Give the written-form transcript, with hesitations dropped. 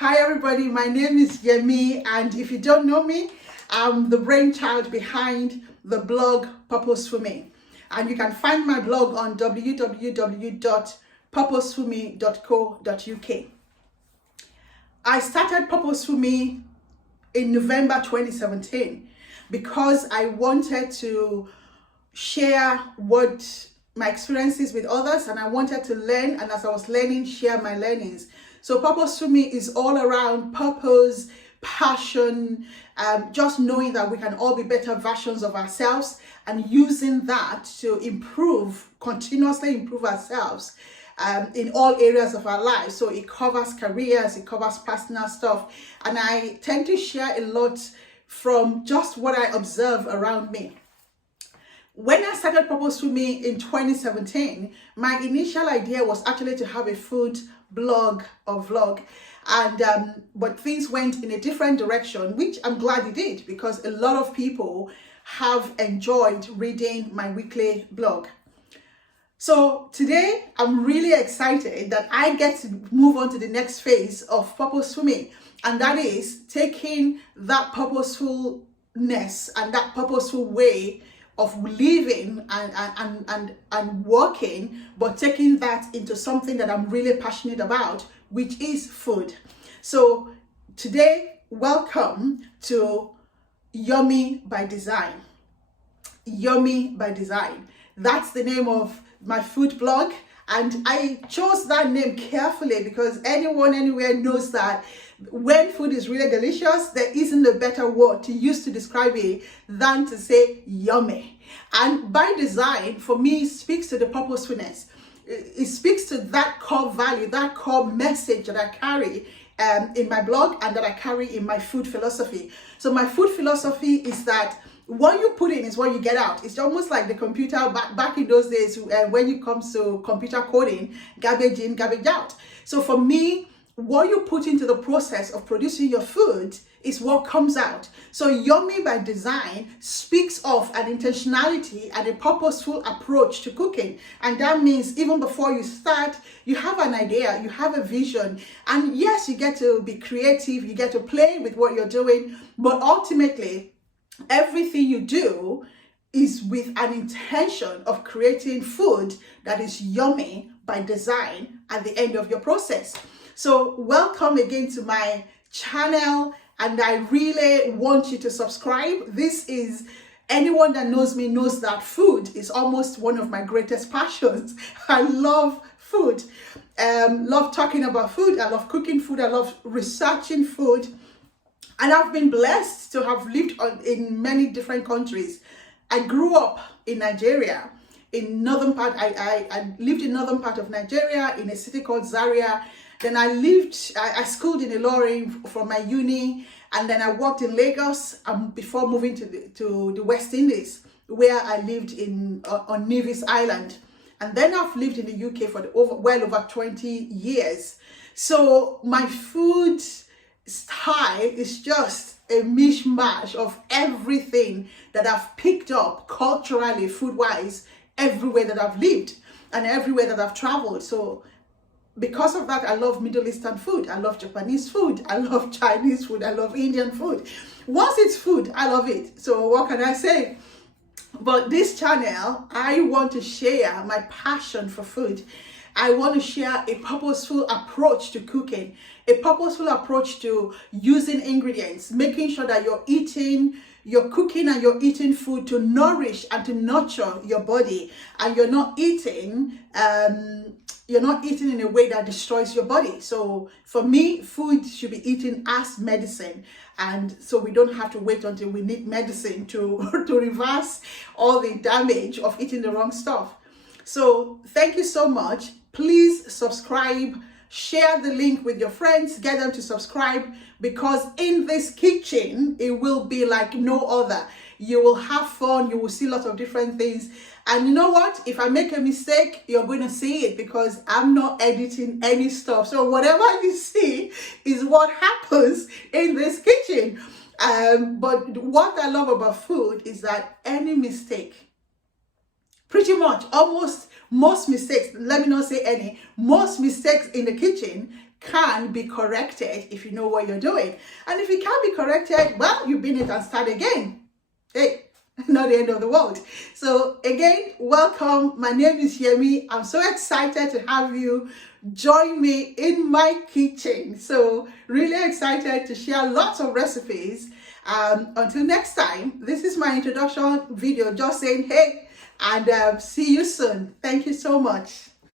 Hi everybody, my name is Yemi, and if you don't know me, I'm the brainchild behind the blog PurposefulMe. And you can find my blog on www.purposefulme.co.uk. I started PurposefulMe in November 2017 because I wanted to share what my experiences with others, and I wanted to learn, and as I was learning, share my learnings. So PurposefulMe is all around purpose, passion, just knowing that we can all be better versions of ourselves and using that to continuously improve ourselves in all areas of our lives. So it covers careers, it covers personal stuff, and I tend to share a lot from just what I observe around me. When I started PurposefulMe in 2017, my initial idea was actually to have a food blog or vlog, and but things went in a different direction, which I'm glad it did, because a lot of people have enjoyed reading my weekly blog. So today I'm really excited that I get to move on to the next phase of PurposefulMe, and that is taking that purposefulness and that purposeful way of living and working, but taking that into something that I'm really passionate about, which is food. So today, welcome to Yummy by Design. Yummy by Design. That's the name of my food blog, and I chose that name carefully because anyone anywhere knows that when food is really delicious, there isn't a better word to use to describe it than to say yummy. And by design, for me, speaks to the purposefulness. It speaks to that core value, that core message that I carry in my blog and that I carry in my food philosophy. So my food philosophy is that what you put in is what you get out. It's almost like the computer back in those days when it comes to computer coding, garbage in, garbage out. So for me, what you put into the process of producing your food is what comes out. So Yummy by Design speaks of an intentionality and a purposeful approach to cooking. And that means even before you start, you have an idea, you have a vision. And yes, you get to be creative, you get to play with what you're doing, but ultimately, everything you do is with an intention of creating food that is yummy by design at the end of your process. So welcome again to my channel, and I really want you to subscribe. This is, anyone that knows me knows that food is almost one of my greatest passions. I love food, love talking about food, I love cooking food, I love researching food. And I've been blessed to have lived in many different countries. I grew up in Nigeria, in northern part. I lived in northern part of Nigeria in a city called Zaria. Then I schooled in Ilorin for my uni, and then I worked in Lagos before moving to the West Indies, where I lived on Nevis Island. And then I've lived in the UK for well over 20 years. So my food style is just a mishmash of everything that I've picked up culturally, food-wise, everywhere that I've lived and everywhere that I've traveled. So because of that, I love Middle Eastern food, I love Japanese food, I love Chinese food, I love Indian food. Once it's food, I love it. So what can I say? But this channel, I want to share my passion for food. I want to share a purposeful approach to cooking, a purposeful approach to using ingredients, making sure that you're cooking and you're eating food to nourish and to nurture your body, and you're not eating in a way that destroys your body. So for me, food should be eaten as medicine, and so we don't have to wait until we need medicine to reverse all the damage of eating the wrong stuff. So thank you so much. Please subscribe, share the link with your friends, get them to subscribe, because in this kitchen, it will be like no other. You will have fun, you will see lots of different things. And you know what? If I make a mistake, you're going to see it because I'm not editing any stuff. So whatever you see is what happens in this kitchen. But what I love about food is that any mistake, pretty much almost most mistakes, let me not say any, most mistakes in the kitchen can be corrected if you know what you're doing. And if it can't be corrected, well, you bin it and start again. Hey, not the end of the world. So again, welcome. My name is Yemi. I'm so excited to have you join me in my kitchen. So really excited to share lots of recipes. Until next time, this is my introduction video, just saying hey, and see you soon. Thank you so much.